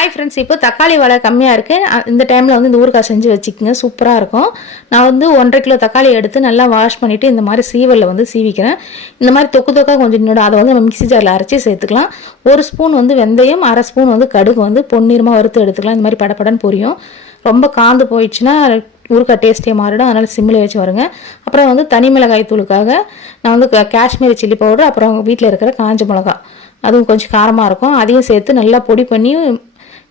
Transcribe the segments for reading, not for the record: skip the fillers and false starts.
Hi friends, இப்போ தக்காளி விலை கம்மியாக இருக்குது. இந்த டைமில் வந்து இந்த ஊறுகாய் செஞ்சு வச்சுக்கோங்க, சூப்பராக இருக்கும். நான் வந்து 1.5 கிலோ தக்காளி எடுத்து நல்லா வாஷ் பண்ணிவிட்டு இந்த மாதிரி சீவலில் வந்து சீவிக்கிறேன். இந்த மாதிரி தொக்கா கொஞ்சம் இன்னொரு அதை வந்து நம்ம மிக்ஸி ஜாரில் அரைச்சி சேர்த்துக்கலாம். 1 ஸ்பூன் வந்து வெந்தயம், 1/2 ஸ்பூன் வந்து கடுகு வந்து பொன்னிறமாக வறுத்து எடுத்துக்கலாம். இந்த மாதிரி படப்படன்னு பொரியும். ரொம்ப காந்து போயிடுச்சுன்னா ஊறுகாய் டேஸ்ட்டே மாறிடும். அதனால் சிம்மில் வச்சு வருங்க. அப்புறம் வந்து தனி மிளகாய் தூளுக்காக நான் வந்து காஷ்மீரி சில்லி பவுடர், அப்புறம் வீட்டில் இருக்கிற காஞ்ச மிளகா, அதுவும் கொஞ்சம் காரமாக இருக்கும், அதையும் சேர்த்து நல்லா பொடி பண்ணி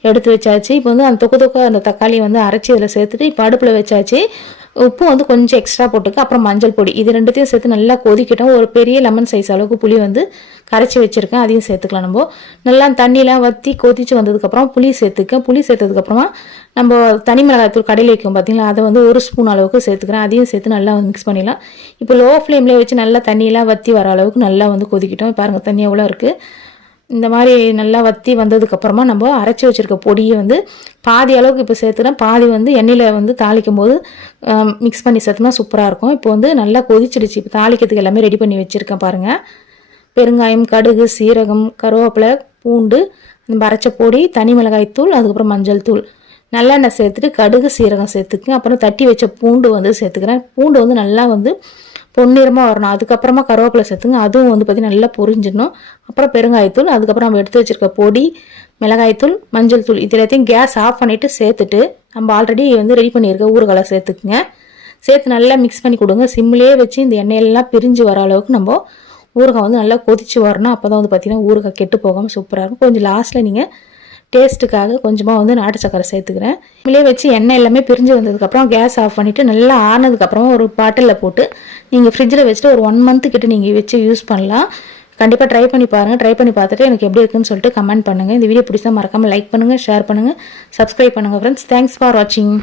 எடுத்து வச்சாச்சு. இப்போ வந்து அந்த தொக்கா அந்த தக்காளி வந்து அரைச்சி இதில் சேர்த்துட்டு இப்போ அடுப்பில் வச்சாச்சு. உப்பு வந்து கொஞ்சம் எக்ஸ்ட்ரா போட்டுக்க, அப்புறம் மஞ்சள் பொடி, இது ரெண்டுத்தையும் சேர்த்து நல்லா கொதிக்கிட்டோம். ஒரு பெரிய லெமன் சைஸ் அளவுக்கு புளி வந்து கரைச்சி வச்சுருக்கேன், அதையும் சேர்த்துக்கலாம். நம்ம நல்லா தண்ணியெலாம் வற்றி கொதிச்சு வந்ததுக்கப்புறம் புளி சேர்த்துக்கேன். புளி சேர்த்ததுக்கப்புறமா நம்ம தனி மிளகாய்த்தூள் கடையில் வைக்கும் பார்த்தீங்களா, அதை வந்து 1 ஸ்பூன் அளவுக்கு சேர்த்துக்கிறேன். அதையும் சேர்த்து நல்லா மிக்ஸ் பண்ணிடலாம். இப்போ லோ ஃப்ளேம்லேயே வச்சு நல்லா தண்ணியெலாம் வற்றி வர அளவுக்கு நல்லா வந்து கொதிக்கிட்டோம். பாருங்கள் தண்ணி எவ்வளோ இருக்குது. இந்த மாதிரி நல்லா வற்றி வந்ததுக்கப்புறமா நம்ம அரைச்சி வச்சுருக்க பொடியை வந்து பாதி அளவுக்கு இப்போ சேர்த்துக்கிறேன். பாதி வந்து எண்ணெயில் வந்து தாளிக்கும் போது மிக்ஸ் பண்ணி சேர்த்தோம்னா சூப்பராக இருக்கும். இப்போ வந்து நல்லா கொதிச்சிடுச்சு. இப்போ தாளிக்கிறதுக்கு எல்லாமே ரெடி பண்ணி வச்சுருக்கேன் பாருங்கள். பெருங்காயம், கடுகு, சீரகம், கருவேப்பிலை, பூண்டு, நம்ம அரைச்ச பொடி, தனி மிளகாய்த்தூள், அதுக்கப்புறம் மஞ்சள் தூள், நல்லெண்ணெய் சேர்த்துட்டு கடுகு சீரகம் சேர்த்துக்குங்க. அப்புறம் தட்டி வச்ச பூண்டு வந்து சேர்த்துக்கிறேன். பூண்டு வந்து நல்லா வந்து பொன்னிறமாக வரணும். அதுக்கப்புறமா கருவேப்பிலை சேர்த்துங்க, அதுவும் வந்து பார்த்திங்கன்னா நல்லா பொரிஞ்சிடணும். அப்புறம் பெருங்காயத்தூள், அதுக்கப்புறம் நம்ம எடுத்து வச்சுருக்க பொடி, மிளகாய்த்தூள், மஞ்சள் தூள், இது எல்லாத்தையும் கேஸ் ஆஃப் பண்ணிவிட்டு சேர்த்துட்டு நம்ம ஆல்ரெடி வந்து ரெடி பண்ணியிருக்க ஊறுகாய் சேர்த்துக்குங்க. சேர்த்து நல்லா மிக்ஸ் பண்ணி கொடுங்க. சிம்மிலே வச்சு இந்த எண்ணெயெல்லாம் பிரிஞ்சு வர அளவுக்கு நம்ம ஊறுகாய் வந்து நல்லா கொதிச்சு வரணும். அப்போ தான் வந்து பார்த்திங்கன்னா ஊறுகாய் கெட்டு போகாமல் சூப்பராக இருக்கும். கொஞ்சம் லாஸ்ட்டில் நீங்கள் டேஸ்ட்டுக்காக கொஞ்சமாக வந்து நாட்டு சக்கரை சேர்த்துக்கிறேன். இதிலே வச்சு எண்ணெய் எல்லாமே பிரிஞ்சு வந்ததுக்கப்புறம் கேஸ் ஆஃப் பண்ணிவிட்டு நல்லா ஆனதுக்கப்புறம் ஒரு பாட்டிலில் போட்டு நீங்கள் ஃப்ரிட்ஜில் வச்சுட்டு ஒரு 1 மந்த்து கிட்ட நீங்கள் வச்சு யூஸ் பண்ணலாம். கண்டிப்பாக ட்ரை பண்ணி பாருங்கள். ட்ரை பண்ணி பார்த்துட்டு எனக்கு எப்படி இருக்குன்னு சொல்லிட்டு கமெண்ட் பண்ணுங்கள். இந்த வீடியோ பிடிச்சா மறக்காமல் லைக் பண்ணுங்கள், ஷேர் பண்ணுங்கள், சப்ஸ்கிரைப் பண்ணுங்கள் ஃப்ரெண்ட்ஸ். தேங்க்ஸ் ஃபார் வாட்சிங்.